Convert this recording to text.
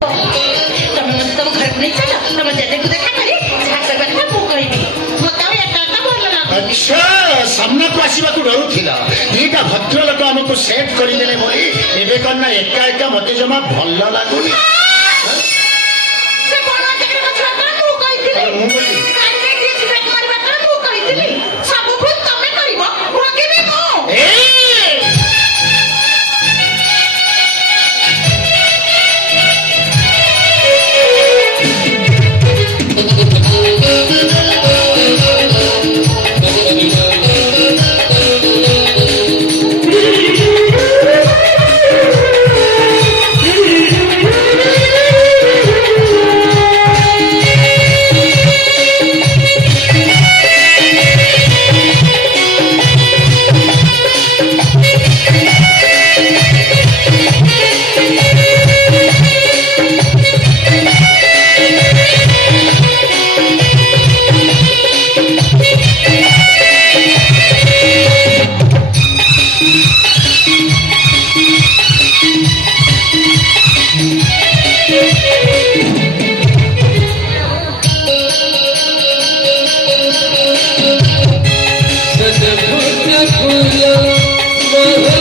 ତମେ ମତେ ତମ ଘରକୁ ନେଇ ଚାଲ, ତମ ଜେଜେକୁ ଦେଖା କରି ଯାହା କହିବା କଥା ମୁଁ କହିବି। ମତେ ଆଉ ଏକା ଏକା ଭଲ ଲାଗୁଛି। ଆଚ୍ଛା, ସାମ୍ନାକୁ ଆସିବାକୁ ଡରୁଥିଲ। ଦିଟା ଭଦ୍ରଲୋକ ଆମକୁ ସେଟ୍ କରିଦେଲେ ବୋଲି ଏବେ କଣ ନା ଏକା ଏକା ମତେ ଜମା ଭଲ ଲାଗୁନି। ସେ ବଣ ଜାଗାରେ ବସିବା କଥା ମୁଁ କହିଥିଲି। ମୁଁ କହିଲି ଗାଡ଼ିରେ ଯିଏ ସିଗରେଟ ମାରିବା କଥା ମୁଁ କହିଥିଲି। ସବୁ ଭୁଲ ତମେ କରିବ, ଭୋଗିବି ମୁଁ। Ful